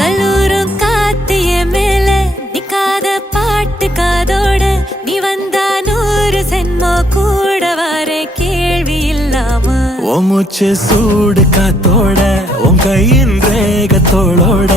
கல்லூரும் காத்திய மேல நிக்காத பாட்டு காதோட நீ வந்தா 100 சென்மோ கூட வர கேள்வி இல்லாம மூச்சு சூடு காத்தோட உன் கையின் ரேகத்தோளோட